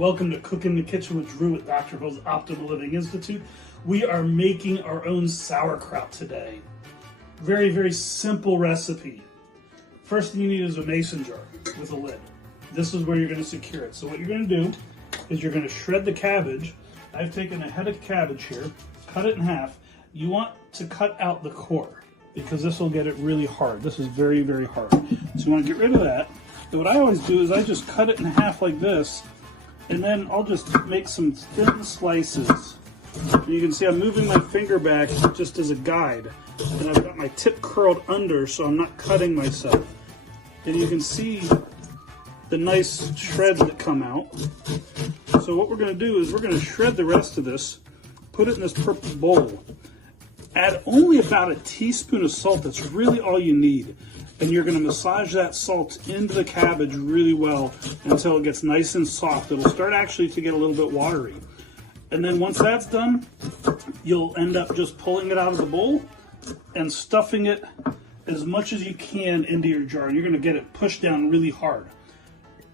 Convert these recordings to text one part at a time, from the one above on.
welcome to Cook in the Kitchen with Drew at Dr. Bill's Optimal Living Institute. We are making our own sauerkraut today. Very, very simple recipe. First thing you need is a mason jar with a lid. This is where you're going to secure it. So what you're going to do is you're going to shred the cabbage. I've taken a head of cabbage here, cut it in half. You want to cut out the core because this will get it really hard. This is very, very hard. So you want to get rid of that. So what I always do is I just cut it in half like this, and then I'll just make some thin slices. And you can see I'm moving my finger back just as a guide, and I've got my tip curled under so I'm not cutting myself. And you can see the nice shreds that come out. So what we're going to do is we're going to shred the rest of this, put it in this purple bowl. Add only about a teaspoon of salt. That's really all you need. And you're going to massage that salt into the cabbage really well until it gets nice and soft. It'll start actually to get a little bit watery. And then once that's done, you'll end up just pulling it out of the bowl and stuffing it as much as you can into your jar. And you're going to get it pushed down really hard.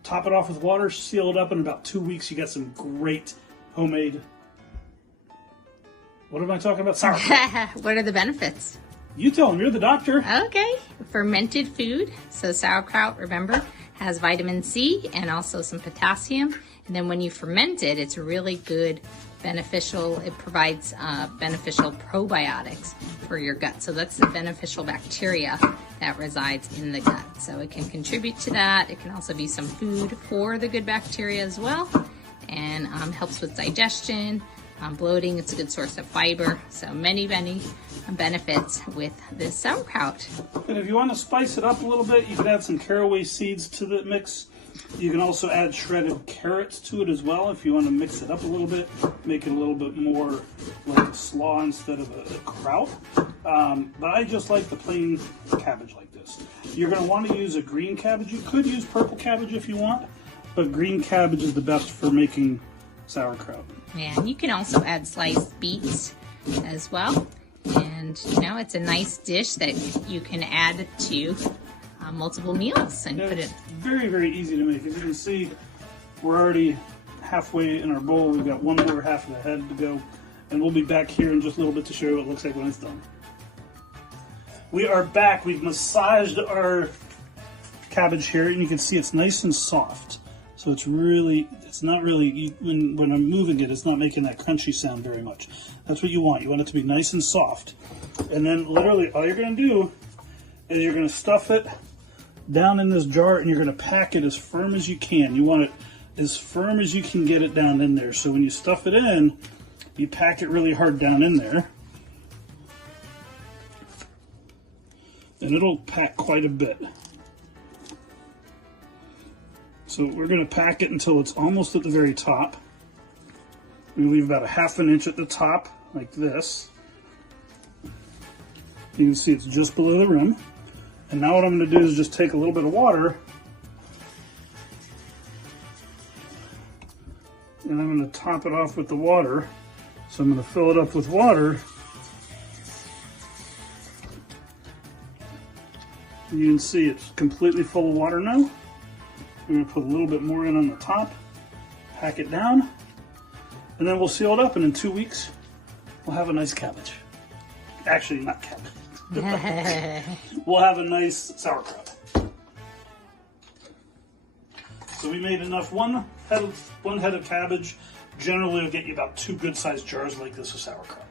Top it off with water, seal it up. In about 2 weeks, you get some great homemade... What am I talking about? Sauerkraut. What are the benefits? You tell them, you're the doctor. Okay. Fermented food. So sauerkraut, remember, has vitamin C and also some potassium. And then when you ferment it, it's really good, beneficial. It provides beneficial probiotics for your gut. So that's the beneficial bacteria that resides in the gut. So it can contribute to that. It can also be some food for the good bacteria as well. And helps with digestion. Bloating, it's a good source of fiber, so many benefits with this sauerkraut. And if you want to spice it up a little bit, you can add some caraway seeds to the mix. You can also add shredded carrots to it as well if you want to mix it up a little bit, make it a little bit more like a slaw instead of a kraut. But I just like the plain cabbage like this. You're going to want to use a green cabbage. You could use purple cabbage if you want, but green cabbage is the best for making sauerkraut. And you can also add sliced beets as well. And, you know, it's a nice dish that you can add to multiple meals and put it. It's very, very easy to make. As you can see, we're already halfway in our bowl. We've got one more half of the head to go. And we'll be back here in just a little bit to show you what it looks like when it's done. We are back. We've massaged our cabbage here, and you can see it's nice and soft. So it's not really, when I'm moving it, it's not making that crunchy sound very much. That's what you want. You want it to be nice and soft. And then literally all you're going to do is you're going to stuff it down in this jar and you're going to pack it as firm as you can. You want it as firm as you can get it down in there. So when you stuff it in, you pack it really hard down in there. And it'll pack quite a bit. So we're going to pack it until it's almost at the very top. We leave about a ½ an inch at the top, like this. You can see it's just below the rim. And now what I'm going to do is just take a little bit of water. And I'm going to top it off with the water. So I'm going to fill it up with water. You can see it's completely full of water now. We're going to put a little bit more in on the top, pack it down, and then we'll seal it up, and in 2 weeks, we'll have a nice cabbage. Actually, not cabbage. We'll have a nice sauerkraut. So we made enough, one head of cabbage. Generally, it'll get you about 2 good-sized jars like this of sauerkraut.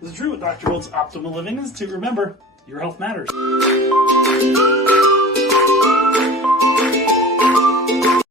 This is Drew with Dr. Bill's Optimal Living Institute. Remember, your health matters.